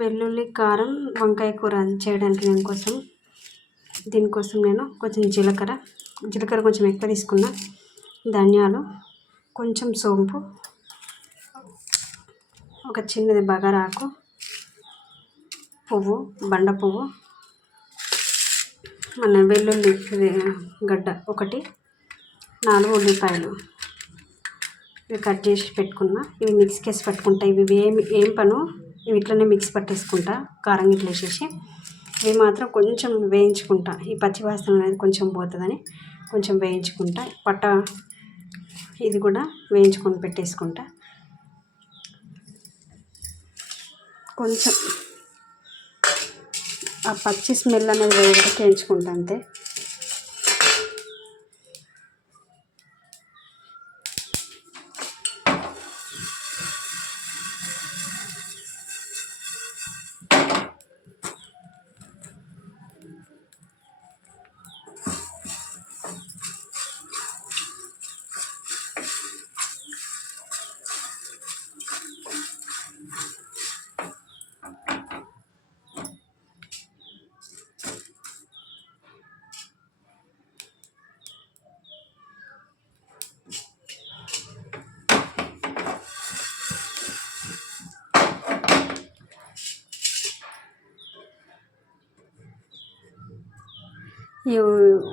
వెల్లుల్లి కారం వంకాయ కూర చేయడానికి దీనికోసం నేను కొంచెం జీలకర్ర కొంచెం ఎక్కువ తీసుకున్నా, ధనియాలు, కొంచెం సోంపు, ఒక చిన్నది బగారాకు పువ్వు, బండ పువ్వు, మన వెల్లుల్లి గడ్డ ఒకటి, 4 ఉల్లిపాయలు ఇవి కట్ చేసి పెట్టుకున్నా. ఇవి మిక్సీకి వేసి పెట్టుకుంటా. ఇవి ఏం పను ఇవి ఇట్లనే మిక్సీ పట్టేసుకుంటా కారం ఇట్లా వేసేసి. ఇవి మాత్రం కొంచెం వేయించుకుంటా, ఈ పచ్చివాసన అనేది కొంచెం పోతుందని కొంచెం వేయించుకుంటా. ఇది కూడా వేయించుకొని పెట్టేసుకుంటా. కొంచెం ఆ పచ్చి స్మెల్ అనేది వేయడానికి వేయించుకుంటా అంతే. ఈ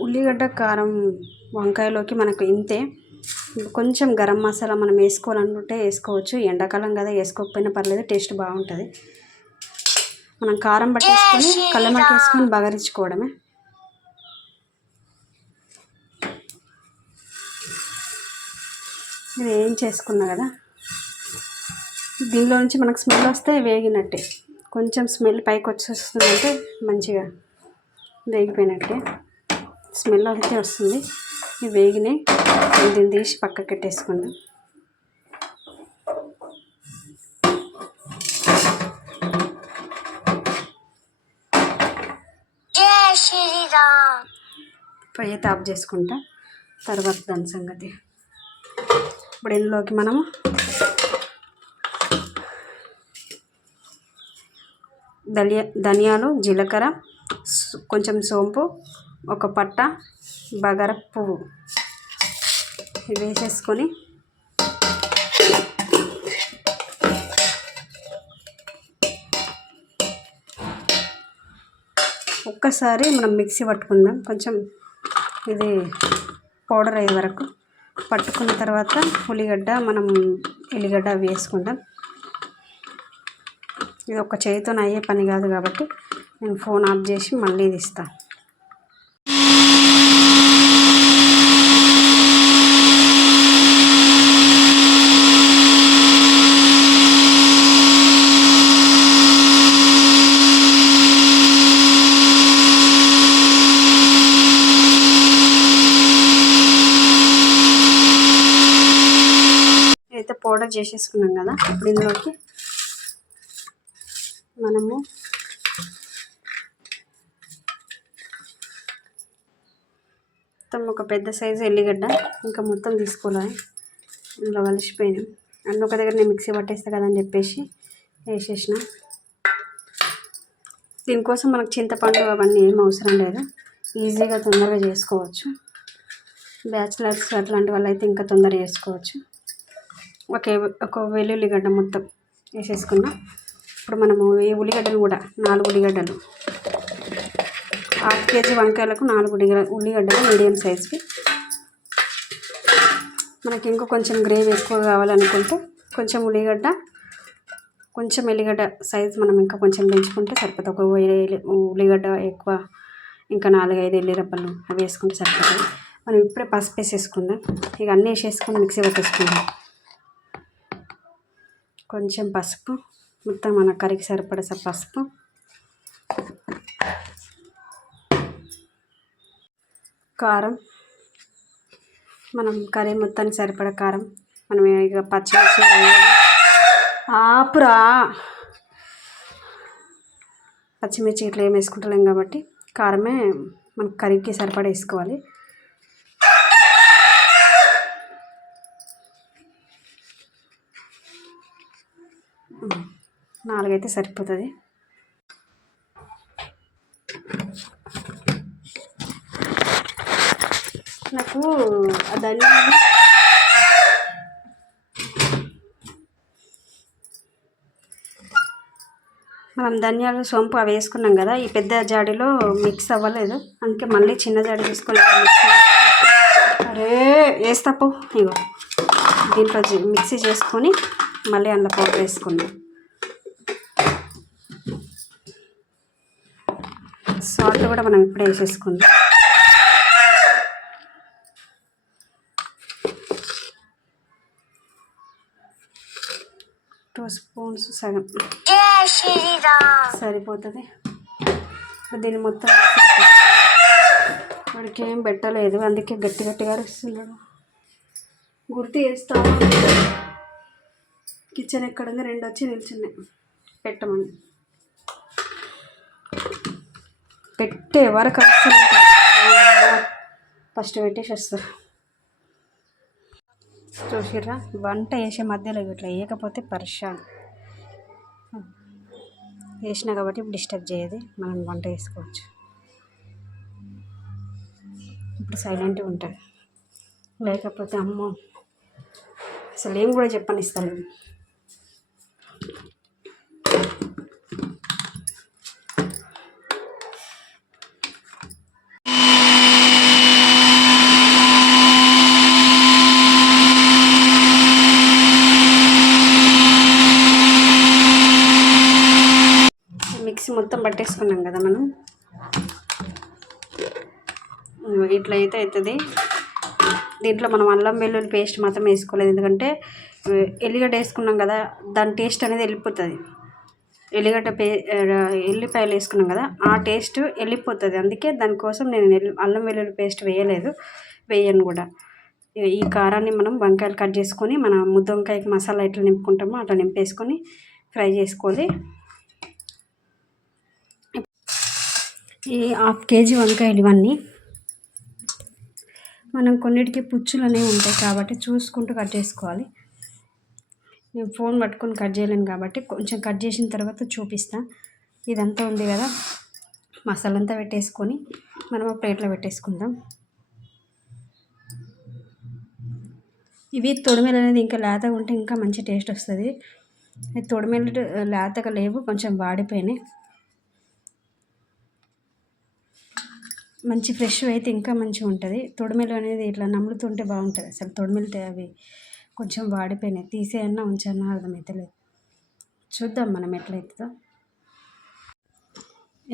ఉల్లిగడ్డ కారం వంకాయలోకి మనకు ఇంతే. కొంచెం గరం మసాలా మనం వేసుకోవాలనుకుంటే వేసుకోవచ్చు. ఎండాకాలం కదా, వేసుకోకపోయినా పర్లేదు, టేస్ట్ బాగుంటుంది. మనం కారం పట్టేసుకొని కళ్ళెమకి వేసుకొని బగరించుకోవడమే. నేను ఏం చేసుకున్నా కదా, దీనిలో నుంచి మనకు స్మెల్ వస్తే వేగినట్టే. కొంచెం స్మెల్ పైకి వచ్చేస్తుందంటే మంచిగా వేగిపోయినట్టే స్మెల్ అయితే వస్తుంది. ఇవి వేగినాయి, దీన్ని తీసి పక్కకి పెట్టేసుకుందాం. పొయ్యి ఆఫ్ చేసుకుంటా, తర్వాత దాని సంగతి. ఇప్పుడు ఇందులోకి మనము ధనియాలు, జీలకర్ర, కొంచెం సోంపు, ఒక పట్ట, బగార పువ్వు ఇవి వేసేసుకొని ఒక్కసారి మనం మిక్సీ పట్టుకుందాం. కొంచెం ఇది పౌడర్ అయ్యే వరకు పట్టుకున్న తర్వాత ఎల్లిగడ్డ వేసుకుంటాం. ఇది ఒక చేతితో అయ్యే పని కాదు కాబట్టి నేను ఫోన్ ఆఫ్ చేసి మళ్ళీ తీస్తాను. అయితే పౌడర్ చేసేసుకున్నాం కదా, ఇప్పుడు ఇందులోకి మనము మొత్తం ఒక పెద్ద సైజు ఎల్లిగడ్డ ఇంకా మొత్తం తీసుకోవాలి. ఇందులో కలిసిపోయినాం. అన్నీ ఒక దగ్గర నేను మిక్సీ పట్టేస్తా కదని చెప్పేసి వేసేసిన. దీనికోసం మనకు చింతపండు అవన్నీ ఏం అవసరం లేదు, ఈజీగా తొందరగా చేసుకోవచ్చు. బ్యాచిలర్స్ అట్లాంటి వాళ్ళు అయితే ఇంకా తొందరగా చేసుకోవచ్చు. ఒక వెల్లుల్లిగడ్డ మొత్తం వేసేసుకున్నా. ఇప్పుడు మనము ఈ ఉల్లిగడ్డలు కూడా 4 ఉల్లిగడ్డలు, 1/2 కేజీ వంకాయలకు 4 ఉల్లిగడ్డలు మీడియం సైజ్కి. మనకి ఇంకో కొంచెం గ్రేవీ ఎక్కువ కావాలనుకుంటే కొంచెం ఎల్లిగడ్డ సైజ్ మనం ఇంకా కొంచెం పెంచుకుంటే సరిపోతుంది. ఒక ఉల్లిగడ్డ ఎక్కువ, ఇంకా 4-5 ఎల్లిరబ్బలు అవి వేసుకుంటే సరిపోతుంది. మనం ఇప్పుడే పసుపు వేసేసుకుందాం. ఇక అన్నీ వేసేసుకొని మిక్సీ పట్టేసుకుందాం. కొంచెం పసుపు, మొత్తం మన కర్రీకి సరిపడే పసుపు, కారం, మనం కర్రీ మొత్తానికి సరిపడే కారం. మనం ఇక పచ్చిమిర్చి ఇట్లా ఏం వేసుకుంటలేం కాబట్టి కారమే మన కర్రీకి సరిపడా వేసుకోవాలి. 4 అయితే సరిపోతుంది. నాకు ధనియాలు మనం ధనియాలు సోంపు అవి వేసుకున్నాం కదా, ఈ పెద్ద జాడీలో మిక్స్ అవ్వలేదు, అందుకే మళ్ళీ చిన్న జాడీ తీసుకొని అరే వేస్తాపు ఇగో దీంట్లో మిక్సీ చేసుకొని మళ్ళీ అందులో పౌడర్ వేసుకుందాం. సాల్ట్ కూడా మనం ఇప్పుడే వేసేసుకుందాం. 2 స్పూన్స్ సగం సరిపోతుంది. దీన్ని మొత్తం వాడికి ఏం పెట్టలేదు, అందుకే గట్టి గట్టిగా అరుస్తున్నాడు. గుర్తు వేస్తాను. కిచెన్ ఎక్కడుంది, 2 వచ్చి నిల్చున్నాయి పెట్టమని. పెట్టే వరకు ఫస్ట్ పెట్టేసి వస్తారు. చూసిర్రా, వంట వేసే మధ్యలో ఇట్లా వేయకపోతే పరిశాన్. వేసినా కాబట్టి డిస్టర్బ్ చేయదు, మనం వంట వేసుకోవచ్చు. ఇప్పుడు సైలెంట్గా ఉంటుంది, లేకపోతే అమ్మో అసలు ఏం కూడా చెప్పనిస్తాను. మిక్సీ మొత్తం పట్టేసుకున్నాం కదా మనం, ఇట్లా అయితే అవుతుంది. దీంట్లో మనం అల్లం వెల్లుల్లి పేస్ట్ మాత్రం వేసుకోలేదు, ఎందుకంటే ఎల్లిగడ్డ వేసుకున్నాం కదా, దాని టేస్ట్ అనేది వెళ్ళిపోతుంది. ఎల్లిపాయలు వేసుకున్నాం కదా, ఆ టేస్ట్ వెళ్ళిపోతుంది. అందుకే దానికోసం నేను అల్లం వెల్లుల్లి పేస్ట్ వేయను కూడా. ఈ కారాన్ని మనం వంకాయలు కట్ చేసుకొని, మన ముద్ద వంకాయకి మసాలా ఎట్లా నింపుకుంటామో అట్లా నింపేసుకొని ఫ్రై చేసుకోవాలి. ఈ 1/2 కేజీ వంకాయలు ఇవన్నీ. మనం కొన్నిటికి పుచ్చులు అనేవి ఉంటాయి కాబట్టి చూసుకుంటూ కట్ చేసుకోవాలి. నేను ఫోన్ పట్టుకొని కట్ చేయలేను కాబట్టి కొంచెం కట్ చేసిన తర్వాత చూపిస్తాను. ఇదంతా ఉంది కదా, మసాలా అంతా పెట్టేసుకొని మనం ప్లేట్లో పెట్టేసుకుందాం. ఇవి తొడిమెలు అనేది ఇంకా లేతగా ఉంటే ఇంకా మంచి టేస్ట్ వస్తుంది. తొడిమెలు లేతగా లేవు, కొంచెం వాడిపోయినాయి. మంచి ఫ్రెష్ అయితే ఇంకా మంచిగా ఉంటుంది. తొడిమెలు అనేది ఇట్లా నమ్ములుతుంటే బాగుంటుంది. అసలు తొడిమెలు అవి కొంచెం వాడిపోయినాయి, తీసేయన్నా ఉంచన్నా అర్థమవుతలేదు. చూద్దాం మనం ఎట్లయితుందో.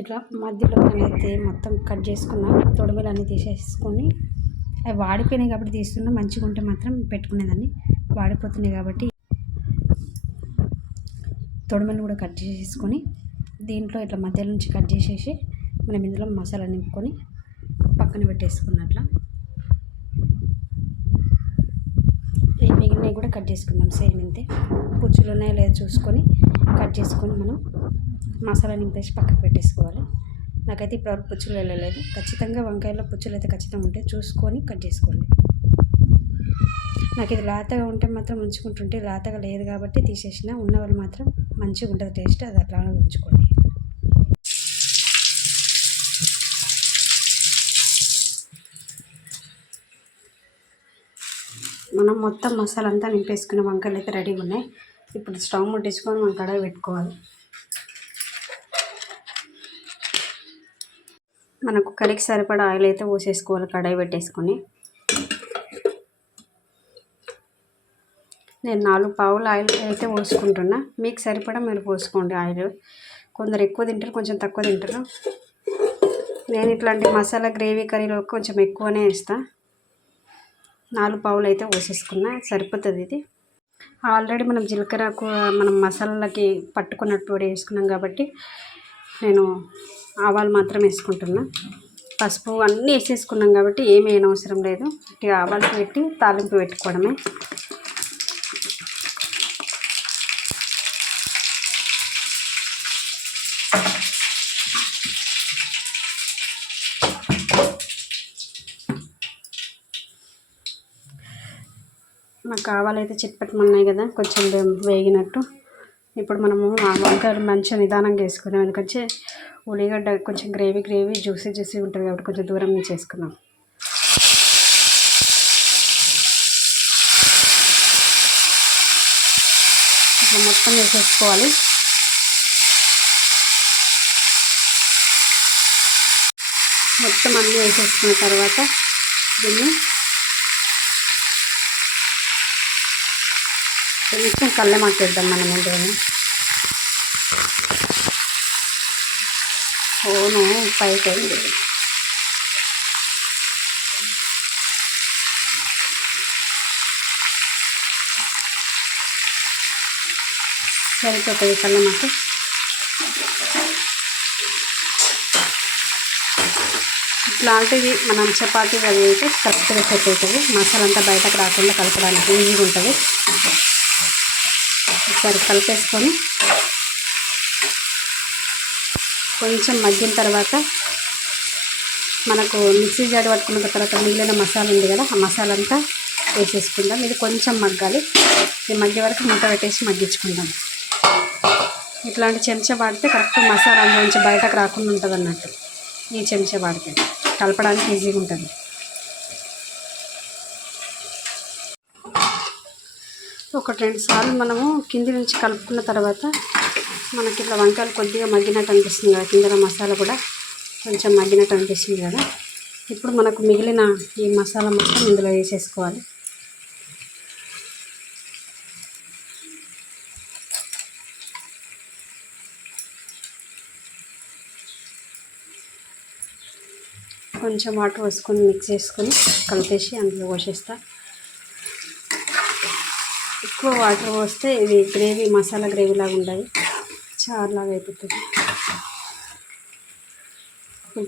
ఇట్లా మధ్యలో అయితే మొత్తం కట్ చేసుకున్న తొడిమెలు అన్నీ తీసేసుకొని, అవి వాడిపోయినాయి కాబట్టి తీస్తున్నా, మంచిగా ఉంటే మాత్రం పెట్టుకునేదాన్ని. వాడిపోతున్నాయి కాబట్టి తొడిమెలు కూడా కట్ చేసేసుకొని దీంట్లో ఇట్లా మధ్యలో నుంచి కట్ చేసేసి మనం ఇందులో మసాలా నింపుకొని పక్కన పెట్టేసుకున్నట్ల. ఈ మిగిలినవి కూడా కట్ చేసుకుందాం సేమ్ ఇంతే. పుచ్చులు ఉన్నాయో లేదో చూసుకొని కట్ చేసుకొని మనం మసాలా నింపేసి పక్కకు పెట్టేసుకోవాలి. నాకైతే ఇప్పటివరకు పుచ్చులు వెళ్ళలేదు. ఖచ్చితంగా వంకాయలో పుచ్చులు అయితే ఖచ్చితంగా ఉంటాయి, చూసుకొని కట్ చేసుకోండి. నాకు ఇది లేతగా ఉంటే మాత్రం ఉంచుకుంటుంటే, లేతగా లేదు కాబట్టి తీసేసిన. ఉన్న వాళ్ళు మాత్రం మంచిగా ఉంటుంది టేస్ట్, అది అట్లా ఉంచుకోండి. మనం మొత్తం మసాలా అంతా నింపేసుకున్న వంకాయలు అయితే రెడీగా ఉన్నాయి. ఇప్పుడు స్టవ్ ముట్టించుకొని మనం కడాయి పెట్టుకోవాలి. మనకు కర్రీకి సరిపడా ఆయిల్ అయితే పోసేసుకోవాలి కడాయి పెట్టేసుకొని. నేను 4 పావుల ఆయిల్ అయితే పోసుకుంటున్నా, మీకు సరిపడా మీరు పోసుకోండి ఆయిల్. కొందరు ఎక్కువ తింటారు, కొంచెం తక్కువ తింటారు. నేను ఇట్లాంటి మసాలా గ్రేవీ కర్రీలో కొంచెం ఎక్కువనే వేస్తాను. 4 పావులు అయితే పోసేసుకున్నా, సరిపోతుంది ఇది. ఆల్రెడీ మనం జీలకర్రకు మనం మసాలాలకి పట్టుకున్నట్టు వేసుకున్నాం కాబట్టి నేను ఆవాలు మాత్రం వేసుకుంటున్నా. పసుపు అన్నీ వేసేసుకున్నాం కాబట్టి ఏమీ అవసరం లేదు. ఇక ఆవాలు పెట్టి తాలింపు పెట్టుకోవడమే. నాకు ఆవాలు అయితే చిట్పట్టమన్నాయి కదా, కొంచెం వేగినట్టు. ఇప్పుడు మనము ఆ వంకాయలు మంచిగా నిదానంగా వేసుకుందాం, ఎందుకంటే ఉల్లిగడ్డ కొంచెం గ్రేవీ జ్యూసీ ఉంటుంది కాబట్టి కొంచెం దూరం నుంచి వేసుకుందాం. ఇట్లా మొత్తం వేసేసుకోవాలి. మొత్తం అన్నీ వేసేసుకున్న తర్వాత దీన్ని కొంచెం కళ్ళెమాకేద్దాం మనం ముందుగానే. ఓను పైకి అయింది. సరిపోతుంది కళ్ళెమాకు. ఇట్లాంటివి మనం చపాతీ అవి అయితే కరెక్ట్గా సెట్ అవుతుంది. మసాలా అంతా బయటకు రాకుండా కలపడానికి ఈజీగా ఉంటుంది. ఒకసారి కలిపేసుకొని కొంచెం మగ్గిన తర్వాత మనకు మిక్సీ జాడి పట్టుకున్న తర్వాత మిగిలిన మసాలా ఉంది కదా, ఆ మసాలా అంతా వేసేసుకుందాం. ఇది కొంచెం మగ్గాలి. ఇది మగ్గే వరకు మూత పెట్టేసి మగ్గించుకుందాం. ఇట్లాంటి చెంచా వాడితే కరెక్ట్ మసాలా అందులోంచి బయటకు రాకుండా ఉంటుంది అన్నట్టు. ఈ చెంచా వాడితే కలపడానికి ఈజీగా ఉంటుంది. ఒక 2 సార్లు మనము కింది నుంచి కలుపుకున్న తర్వాత మనకి ఇట్లా వంకాయలు కొద్దిగా మగ్గినట్టు అనిపిస్తుంది కదా, కింద మసాలా కూడా కొంచెం మగ్గినట్టు అనిపిస్తుంది కదా. ఇప్పుడు మనకు మిగిలిన ఈ మసాలా మొత్తం ఇందులో వేసేసుకోవాలి. కొంచెం వాటర్ వేసుకొని మిక్స్ చేసుకొని కలిపేసి అందులో పోసేస్తా. ఎక్కువ వాటర్ పోస్తే ఇది గ్రేవీ మసాలా గ్రేవీ లాగా ఉండదు, చారులాగా అయిపోతుంది.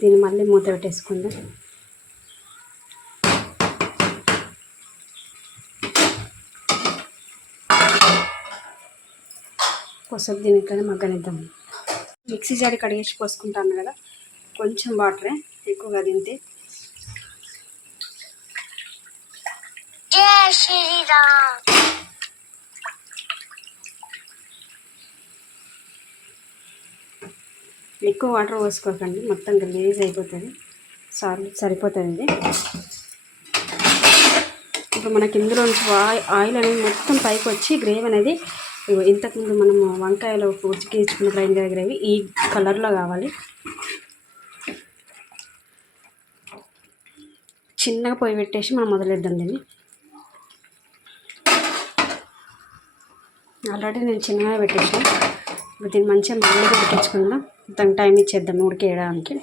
దీన్ని మళ్ళీ మూత పెట్టేసుకుందాం. కొద్దిసేపు దీన్ని ఇట్లనే మగ్గనిద్దాం. మిక్సీ జాడి కడిగేసి పోసుకుంటాను కదా, కొంచెం వాటరే, ఎక్కువగా తింటే. జై శ్రీరామ్. ఎక్కువ వాటర్ పోసుకోకండి, మొత్తం గలీజ్ అయిపోతుంది. సరిపోతుంది ఇది. ఇప్పుడు మనకి ఇందులోంచి ఆయిల్ అనేది మొత్తం పైకి వచ్చి గ్రేవీ అనేది ఇంతకుముందు మనము వంకాయలో ఉడికించుకున్న గ్రైండ్ గ్రేవీ ఈ కలర్లో కావాలి. చిన్నగా పొయ్యి పెట్టేసి మనం మొదలెద్దాం దీన్ని. ఆల్రెడీ నేను చిన్నగా పెట్టేసాను. ఇప్పుడు దీన్ని మంచిగా మళ్ళీ ఉడికించుకుందాం. దానికి టైం ఇచ్చేద్దాం ఉడికేయడానికి.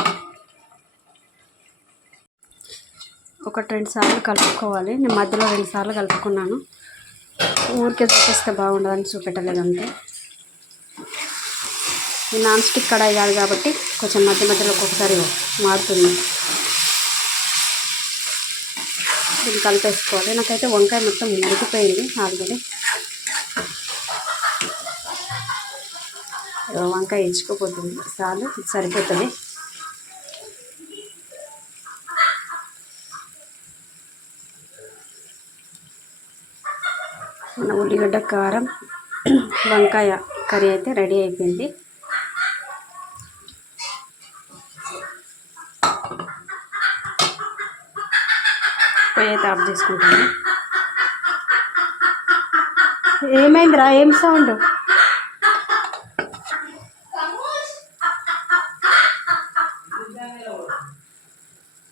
ఒక 2 సార్లు కలుపుకోవాలి. నేను మధ్యలో 2 సార్లు కలుపుకున్నాను. ఊరికే చూపిస్తే బాగుండదని చూపెట్టలేదు అంతే. ఈ నాన్ స్టిక్ కడాయి కాదు కాబట్టి కొంచెం మధ్యలో ఒక్కొక్కసారి మారుతుంది. దీన్ని కలిపేసుకోవాలి. నాకైతే వంకాయ మొత్తం ఉడికిపోయింది ఆల్రెడీ. వంకాయ ఇచ్చుకోపోతుంది, చాలు, సరిపోతుంది. మన ఉల్లిగడ్డ కారం వంకాయ కర్రీ అయితే రెడీ అయిపోయింది. పొయ్యి అయితే ఆఫ్ చేసుకుంటాను. ఏమైందిరా, ఏం సౌండ్?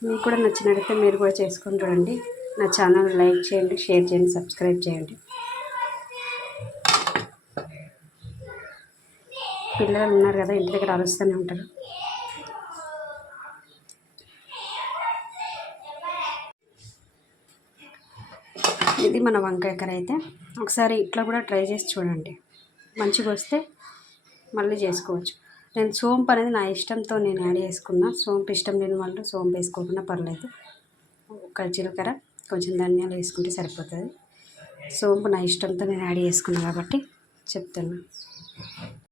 మీకు కూడా నచ్చినట్లయితే మీరు కూడా చేసుకొని చూడండి. నా ఛానల్ లైక్ చేయండి, షేర్ చేయండి, సబ్స్క్రైబ్ చేయండి. పిల్లలు ఉన్నారు కదా, ఇంటి దగ్గర అరుస్తూనే ఉంటారు. ఇది మన వంకాయ కర్రీ అయితే. ఒకసారి ఇట్లా కూడా ట్రై చేసి చూడండి. మంచిగా వస్తే మళ్ళీ చేసుకోవచ్చు. నేను సోంపు అనేది నా ఇష్టంతో నేను యాడ్ చేసుకున్నా. సోంపు ఇష్టం లేని వాళ్ళు సోంపు వేసుకోకుండా పర్లేదు. ఒక జీలకర్ర కొంచెం ధనియాలు వేసుకుంటే సరిపోతుంది. సోంపు నా ఇష్టంతో నేను యాడ్ చేసుకున్నాను కాబట్టి చెప్తున్నా.